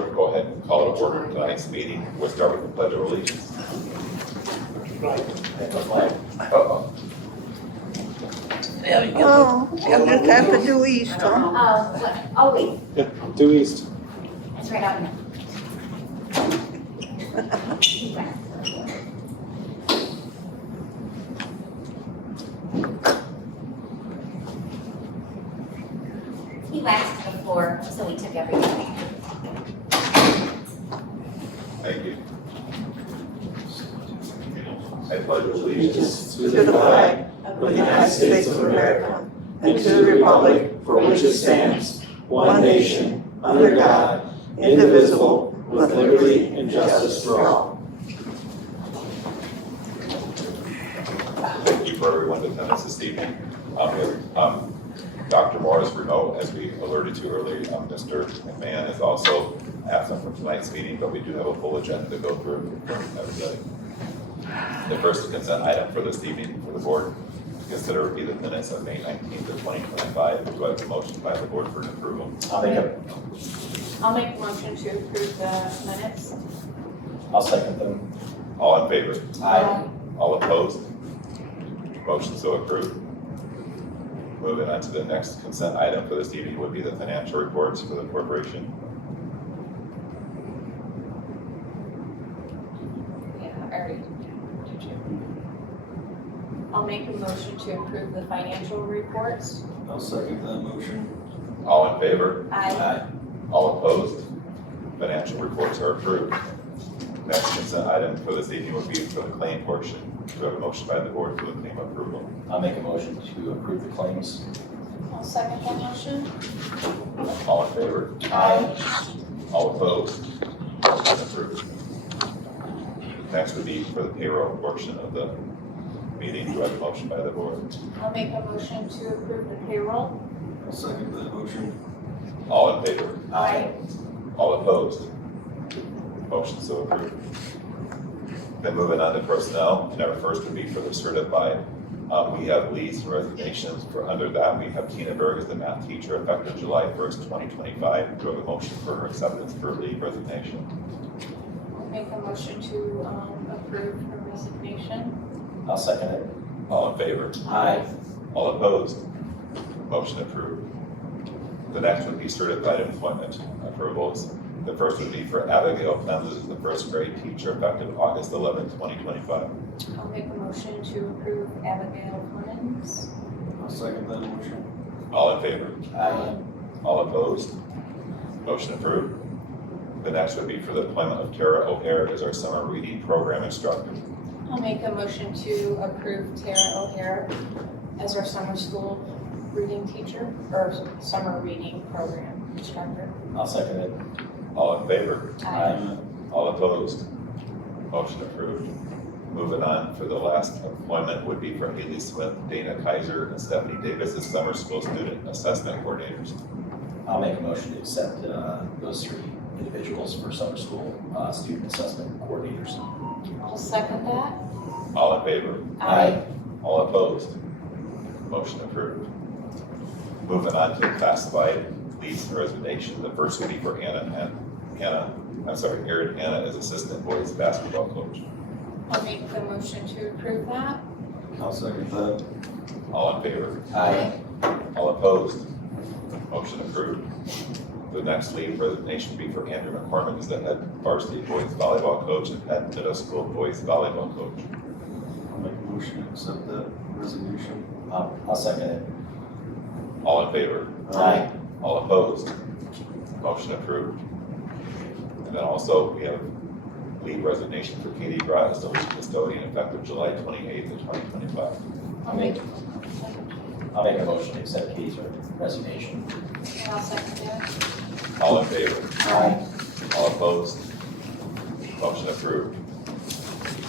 would go ahead and call it to order tonight's meeting. We'll start with the Pledge of Allegiance. Uh-oh. There you go. Oh, you'll just have to do east, huh? Oh, wait, Due east. that's right out here. He waxed the floor, so we took everything. Thank you. I pledge allegiance To To the flag of the United States of America and to the republic for which it stands, one nation, under God, indivisible, with liberty and justice for all. Thank you for everyone's attendance this evening. Dr. Moore is remote, as we alerted to earlier. Mr. McMahon is also absent from tonight's meeting, but we do have a full agenda to go through for everybody. The first consent item for this evening for the board to consider would be the minutes of May 19th of 2025. Do I have a motion by the board for an approval? I'll make a motion to approve the minutes. I'll second them. All in favor? Aye. All opposed? Motion so approved. Moving on to the next consent item for this evening would be the financial reports for the corporation. Yeah, I already did you? I'll make a motion to approve the financial reports. I'll second that motion. All in favor? Aye. All opposed? Financial reports are approved. Next consent item for this evening would be for the claim portion. Do I have a motion by the board for the claim approval? I'll make a motion to approve the claims. I'll second that motion. All in favor? Aye. All opposed? Motion approved. Next would be for the payroll portion of the meeting. Do I have a motion by the board? I'll make a motion to approve the payroll. I'll second that motion. All in favor? Aye. All opposed? Motion so approved. Then moving on to personnel, and our first would be for the certified. We have leaves and resignations. For under that, we have Tina Berg as the math teacher effective July 1st, 2025. Do I have a motion for her acceptance for leave resignation? I'll make a motion to approve her resignation. I'll second it. All in favor? Aye. All opposed? Motion approved. The next would be certified employment approvals. The first would be for Abigail Clemens as the first grade teacher effective August 11th, 2025. I'll make a motion to approve Abigail Clemens. I'll second that motion. All in favor? Aye. All opposed? Motion approved. The next would be for the appointment of Tara O'Hare as our summer reading program instructor. I'll make a motion to approve Tara O'Hare as our summer school reading teacher, or summer reading program instructor. I'll second it. All in favor? Aye. All opposed? Motion approved. Moving on, for the last appointment would be for Haley Smith, Dana Kaiser, and Stephanie Davis as summer school student assessment coordinators. I'll make a motion to accept those three individuals for summer school student assessment coordinators. I'll second that. All in favor? Aye. All opposed? Motion approved. Moving on to classified leaves and resignation. The first would be for Erin Hanna as assistant boys basketball coach. I'll make the motion to approve that. I'll second that. All in favor? Aye. All opposed? Motion approved. The next leave resignation would be for Andrew McCormick as the head varsity boys volleyball coach and head middle school boys volleyball coach. I'll make a motion to accept that resignation. I'll second it. All in favor? Aye. All opposed? Motion approved. And then also we have leave resignation for Katie Brott as the lead custodian effective July 28th of 2025. I'll make a motion to accept Katie's resignation. and I'll second that. All in favor? Aye. All opposed? Motion approved.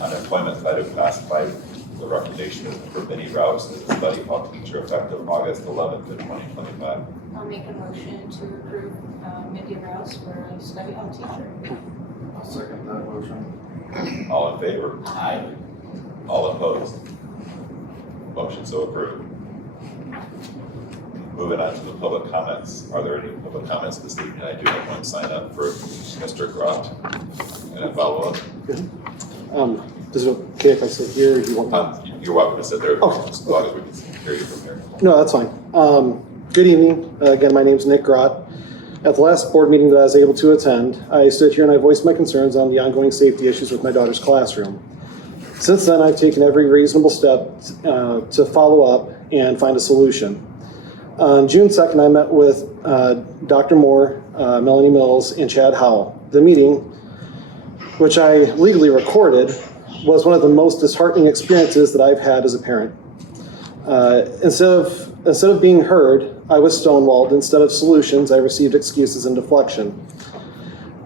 On employment side of classified, the recommendation is for Benny Rouse as a study hall teacher effective August 11th of 2025. I'll make a motion to approve Mindy Rouse for a study hall teacher. I'll second that motion. All in favor? Aye. All opposed? Motion so approved. Moving on to the public comments. Are there any public comments this evening? I do have one sign up for Mr. Grott and a follow-up. Is it okay if I sit here, or do you want? You're welcome to sit there Okay. as long as we can hear you from here. No, that's fine. Good evening. Again, my name's Nick Grott. At the last board meeting that I was able to attend, I stood here and I voiced my concerns on the ongoing safety issues with my daughter's classroom. Since then, I've taken every reasonable step to follow up and find a solution. On June 2nd, I met with Dr. Moore, Melanie Mills, and Chad Howell. The meeting, which I legally recorded, was one of the most disheartening experiences that I've had as a parent. Instead of being heard, I was stonewalled. Instead of solutions, I received excuses and deflection.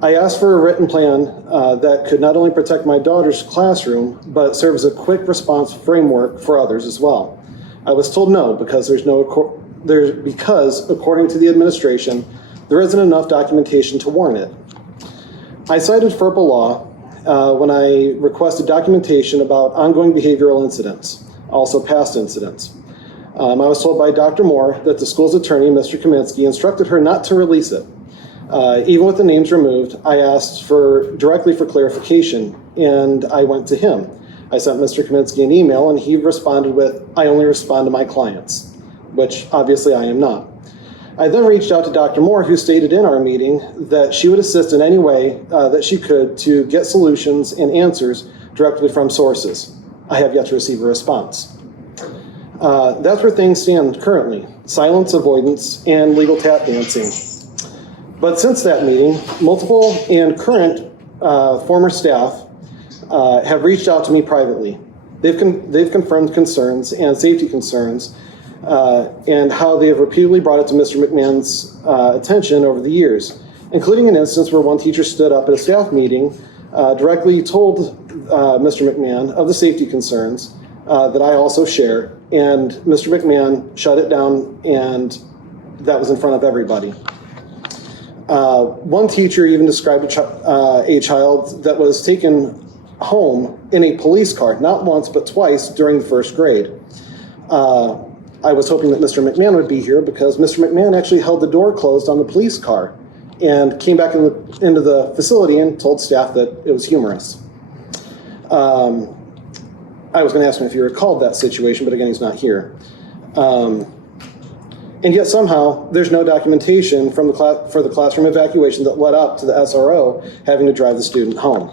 I asked for a written plan that could not only protect my daughter's classroom, but serve as a quick response framework for others as well. I was told no, because because according to the administration, there isn't enough documentation to warrant it. I cited FERPA law when I requested documentation about ongoing behavioral incidents, also past incidents. I was told by Dr. Moore that the school's attorney, Mr. Kaminsky, instructed her not to release it. Even with the names removed, I asked directly for clarification, and I went to him. I sent Mr. Kaminsky an email, and he responded with, "I only respond to my clients," which obviously I am not. I then reached out to Dr. Moore, who stated in our meeting that she would assist in any way that she could to get solutions and answers directly from sources. I have yet to receive a response. That's where things stand currently: silence, avoidance, and legal tap dancing. But since that meeting, multiple and current former staff have reached out to me privately. They've confirmed concerns and safety concerns and how they have repeatedly brought it to Mr. McMahon's attention over the years, including an instance where one teacher stood up at a staff meeting, directly told Mr. McMahon of the safety concerns that I also share, and Mr. McMahon shut it down, and that was in front of everybody. One teacher even described a child that was taken home in a police car, not once but twice during the first grade. I was hoping that Mr. McMahon would be here, because Mr. McMahon actually held the door closed on the police car and came back into the facility and told staff that it was humorous. I was going to ask him if he recalled that situation, but again, he's not here. And yet somehow there's no documentation for the classroom evacuation that led up to the SRO having to drive the student home.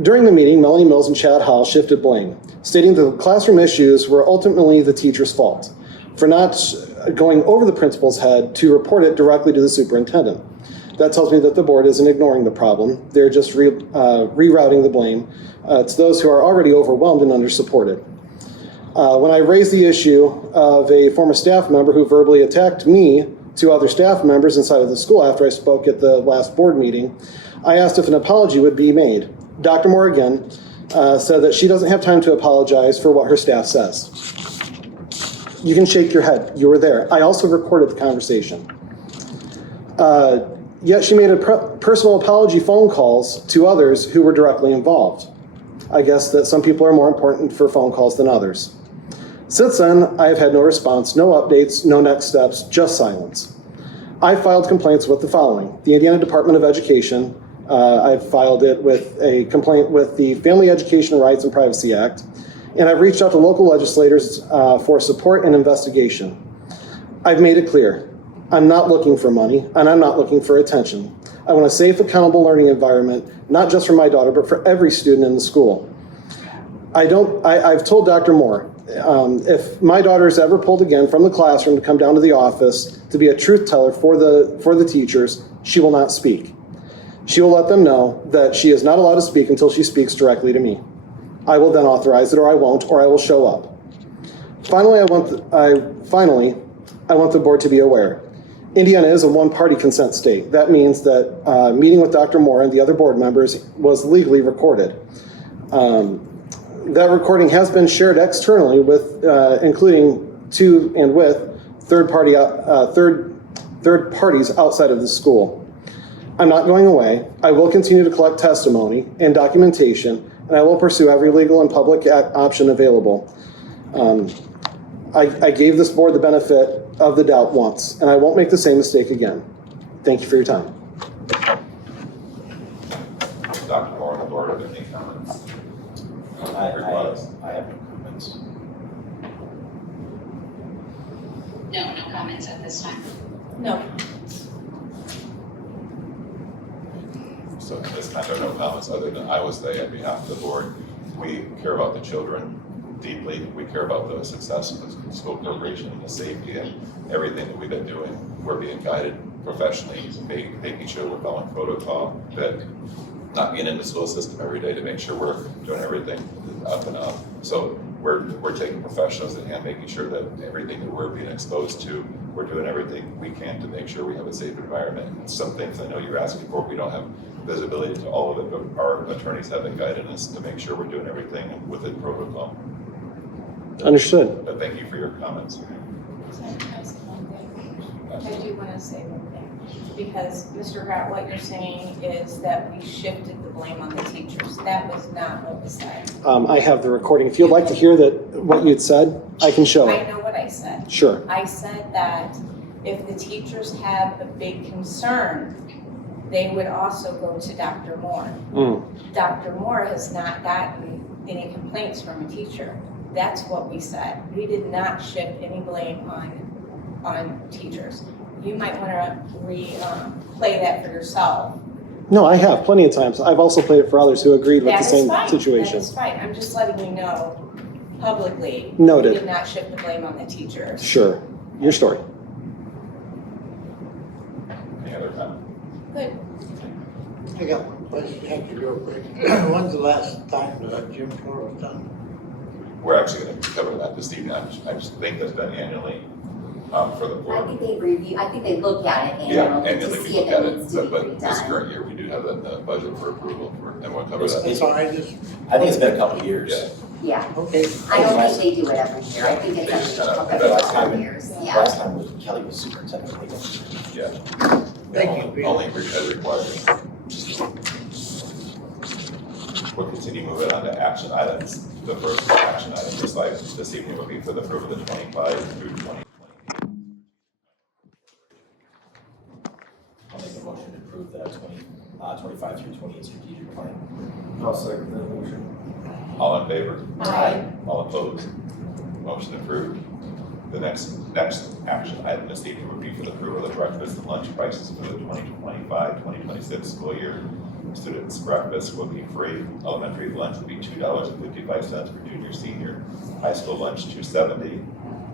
During the meeting, Melanie Mills and Chad Howell shifted blame, stating that the classroom issues were ultimately the teacher's fault for not going over the principal's head to report it directly to the superintendent. That tells me that the board isn't ignoring the problem. They're just rerouting the blame to those who are already overwhelmed and undersupported. When I raised the issue of a former staff member who verbally attacked me to other staff members inside of the school after I spoke at the last board meeting, I asked if an apology would be made. Dr. Moore again said that she doesn't have time to apologize for what her staff says. You can shake your head. You were there. I also recorded the conversation. Yet she made personal apology phone calls to others who were directly involved. I guess that some people are more important for phone calls than others. Since then, I have had no response, no updates, no next steps, just silence. I filed complaints with the following: the Indiana Department of Education. I've filed it with a complaint with the Family Education Rights and Privacy Act, and I've reached out to local legislators for support and investigation. I've made it clear: I'm not looking for money, and I'm not looking for attention. I want a safe, accountable learning environment, not just for my daughter, but for every student in the school. I've told Dr. Moore, if my daughter is ever pulled again from the classroom to come down to the office to be a truth teller for the teachers, she will not speak. She will let them know that she is not allowed to speak until she speaks directly to me. I will then authorize it, or I won't, or I will show up. Finally, I want the board to be aware. Indiana is a one-party consent state. That means that meeting with Dr. Moore and the other board members was legally recorded. That recording has been shared externally with, including to and with third parties outside of the school. I'm not going away. I will continue to collect testimony and documentation, and I will pursue every legal and public option available. I gave this board the benefit of the doubt once, and I won't make the same mistake again. Thank you for your time. Dr. Moore, the board, have any comments? I have no comments. No comments at this time. No. So at this time, there are no comments other than I will say on behalf of the board, we care about the children deeply. We care about the success of the school corporation and the safety and everything that we've been doing. We're being guided professionally, making sure we're following protocol, that not being in the school system every day to make sure we're doing everything up and up. So we're taking professionals in hand, making sure that everything that we're being exposed to, we're doing everything we can to make sure we have a safe environment. Some things I know you're asking for, we don't have visibility to all of it, but our attorneys have been guiding us to make sure we're doing everything within protocol. Understood. But thank you for your comments. I do want to say one thing, because Mr. Pratt, what you're saying is that we shifted the blame on the teachers. That was not what was said. I have the recording. If you'd like to hear what you'd said, I can show I it. know what I said. Sure. I said that if the teachers have a big concern, they would also go to Dr. Moore. Dr. Moore has not gotten any complaints from a teacher. That's what we said. We did not shift any blame on teachers. You might want to play that for yourself. No, I have plenty of times. I've also played it for others who agreed with the same situation. That is fine. I'm just letting you know publicly. Noted. We did not shift the blame on the teachers. Sure. Your story. Any other comments? Good. I got one question, actually, real quick. When's the last time the gym floor was done? We're actually going to cover that this evening. I just think that's been annually for the I board. think they review, I think they look at it Yeah, annually annually to we see if look at it it, needs to be but this redone. current year, we do have that in the budget for approval, and we'll cover that. So I just, I think it's been a couple of years. Yeah. Yeah, okay. I don't think they do it every year. I think it's They every just last couple time of it- years, yeah. Last time Kelly was superintendent, I think. Yeah. Thank you. Only as required. We'll continue moving on to action items. The first action item this evening will be for the approval of the 25 through 2020. I'll make a motion to approve the 25 through 28 strategic plan. I'll second that motion. All in favor? Aye. All opposed? Motion approved. The next action item this evening would be for the approval of breakfast and lunch prices for the 2025-2026 school year. Students' breakfast will be free. Elementary lunch will be $2.55 for junior, senior. High school lunch, $2.70.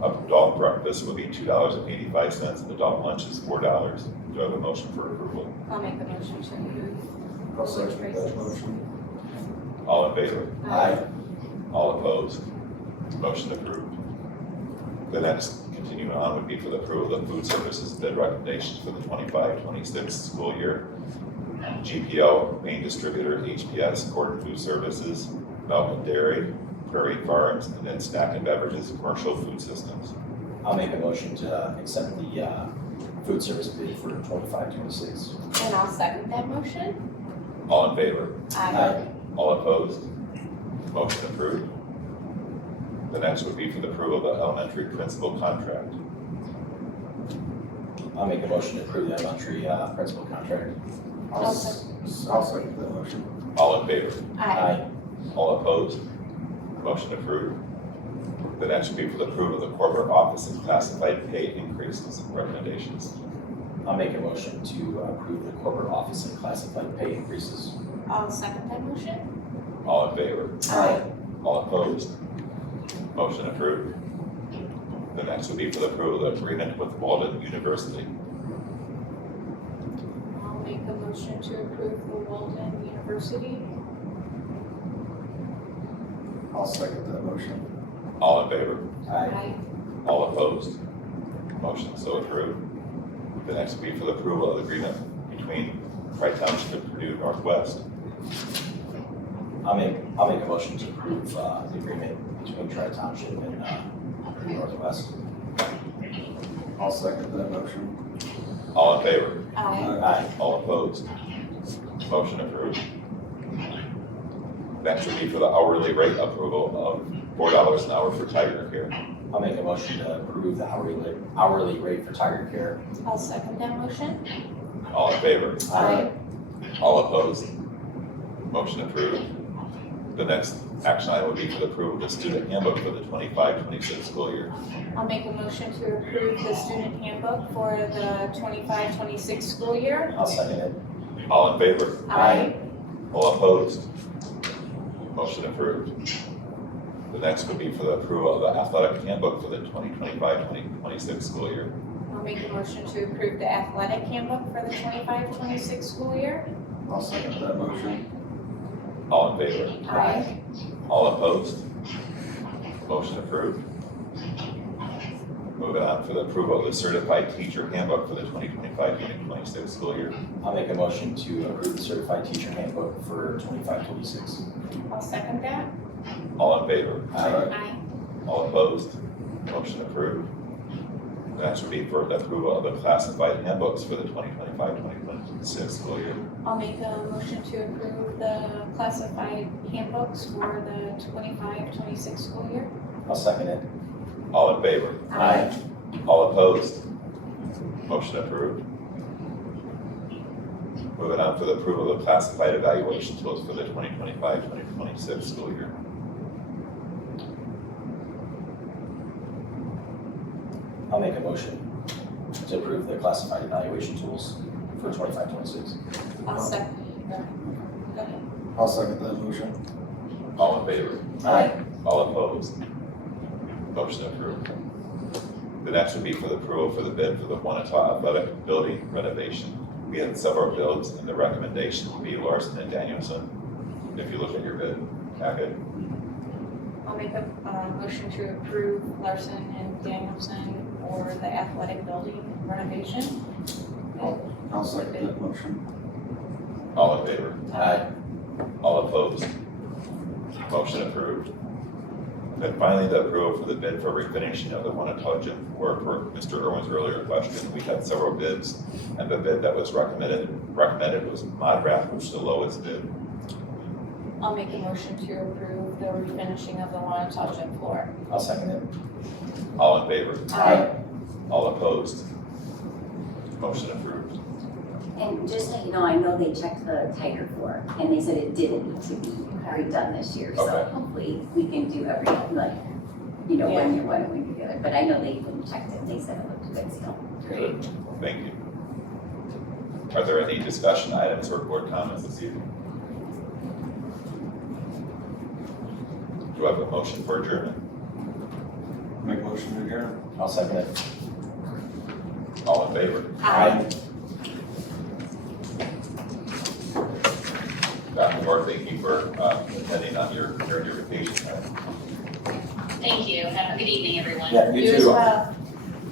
Adult breakfast will be $2.85, and adult lunch is $4. Do I have a motion for approval? I'll make the motion to approve. I'll second that motion. All in favor? Aye. All opposed? Motion approved. The next, continuing on, would be for the approval of food services bid recommendations for the 25-26 school year. GPO, main distributor, HPS, Gordon Food Services, Melvin Dairy, Prairie Farms, and then Snack and Beverages, Commercial Food Systems. I'll make a motion to accept the food service bid for 25-26. And I'll second that motion. All in favor? Aye. All opposed? Motion approved. The next would be for the approval of the elementary principal contract. I'll make a motion to approve the elementary principal contract. I'll second that motion. All in favor? Aye. All opposed? Motion approved. The next would be for the approval of the corporate office and classified pay increases and recommendations. I'll make a motion to approve the corporate office and classified pay increases. I'll second that motion. All in favor? Aye. All opposed? Motion approved. The next would be for the approval of the agreement with Walden University. I'll make a motion to approve the Walden University. I'll second that motion. All in favor? Aye. All opposed? Motion so approved. The next would be for the approval of the agreement between Tri-Township and Purdue Northwest. I'll make a motion to approve the agreement between Tri-Township and Purdue Northwest. I'll second that motion. All in favor? Aye. Aye. All opposed? Motion approved. Next would be for the hourly rate approval of $4 an hour for Tiger Care. I'll make a motion to approve the hourly rate for Tiger Care. I'll second that motion. All in favor? Aye. All opposed? Motion approved. The next action item would be for the approval of the student handbook for the 25-26 school year. I'll make a motion to approve the student handbook for the 25-26 school year. I'll second it. All in favor? Aye. All opposed? Motion approved. The next would be for the approval of the athletic handbook for the 2025-2026 school year. I'll make a motion to approve the athletic handbook for the 25-26 school year. I'll second that motion. All in favor? Aye. All opposed? Motion approved. Moving on for the approval of the certified teacher handbook for the 2025-2026 school year. I'll make a motion to approve the certified teacher handbook for 25-26. I'll second that. All in favor? Aye. All opposed? Motion approved. The next would be for the approval of the classified handbooks for the 2025-2026 school year. I'll make a motion to approve the classified handbooks for the 25-26 school year. I'll second it. All in favor? Aye. All opposed? Motion approved. Moving on for the approval of the classified evaluation tools for the 2025-2026 school year. I'll make a motion to approve the classified evaluation tools for 25-26. I'll second. Go ahead. I'll second that motion. All in favor? Aye. All opposed? Motion approved. The next would be for the approval for the bid for the Wanatah athletic building renovation. We had several bids, and the recommendation would be Larson and Danielson. If you look at your bid packet, I'll make a motion to approve Larson and Danielson for the athletic building renovation. I'll second that motion. all in favor? Aye. All opposed? Motion approved. And finally, the approval for the bid for refinishing of the Wanatah gym work for Mr. Irwin's earlier question. We had several bids, and the bid that was recommended was Modrath, which is the lowest bid. I'll make a motion to approve the refinishing of the Wanatah gym floor. I'll second it. All in favor? Aye. All opposed? Motion approved. And just so you know, I know they checked the Tiger floor, and they said it didn't need to be redone this year, so Okay. hopefully we can do every, like, one year one and one year the other, but I know they even checked it, they said it looked good, so. Good. Thank you. Are there any discussion items or board comments this evening? Do I have a motion for adjournment? Make motion to adjourn. I'll second it. All in favor? Aye. Dr. Moore, thank you for attending on your vacation time. Thank you. Have a good evening, everyone. Yeah, you You as too. well.